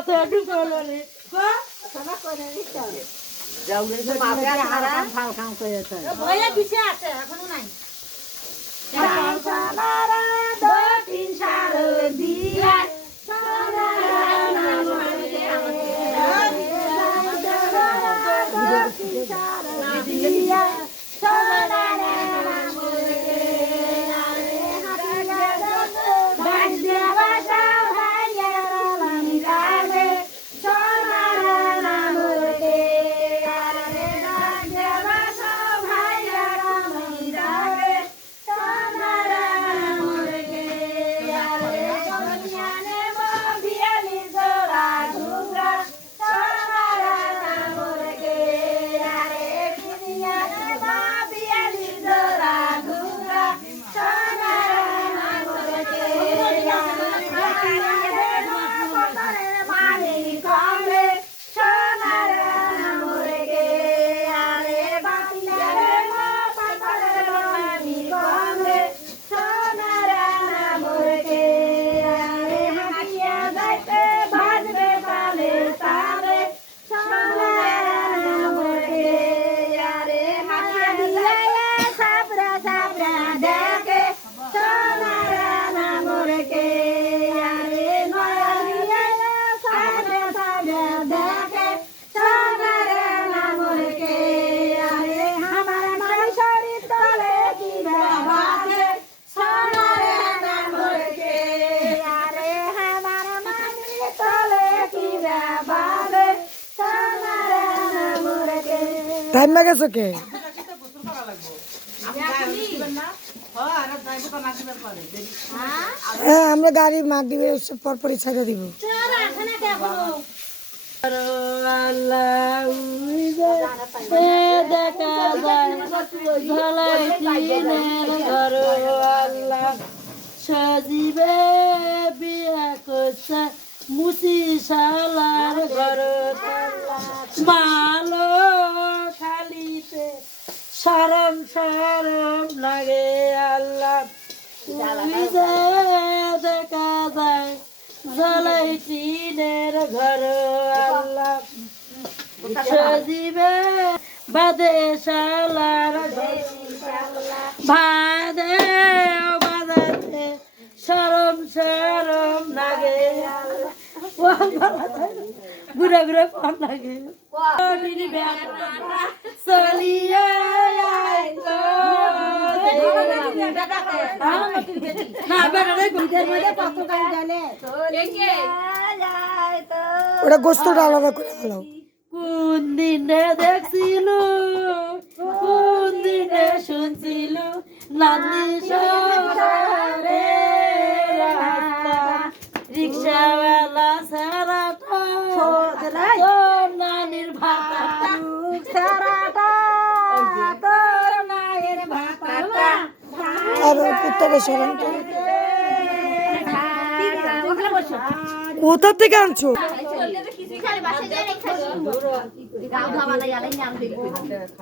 তো একটু করলো রে সোনা করে দিতে হবে যাও রে বাপে হারা ফাল কাম করে তো ভয়ে পিছে আছে এখনো নাই সারা দক্ষিণ শারদিয়া টাইম না গেছে কে হ্যাঁ আমরা গাড়ি মাগরিবের পরপরই ছেড়ে দিব সজীবে বিয়া করছে মুসি শালার ঘর মালো খালিতে সরম সরম লাগে আল্লাহ দেখা যায় জ্বলাই টিনের ঘর আল্লাহ সজীবে বাদে শালার ভাদে বাদাতে সরম সরম লাগে ঘুরে ঘুরে কম লাগে চলিয়ে ওটা গোস্তটা আলাদা করে ভালো কোন দিনে দেখছিল কোন দিনে শুনছিল নানি শহরে রিক্সাওয়ালা সারাটা তোর নানির ভাতা সারাটা তোর মায়ের ভাতা আর পুত্তরের সরমটা কোথা থেকে আনছো বাসায় যাই রেখে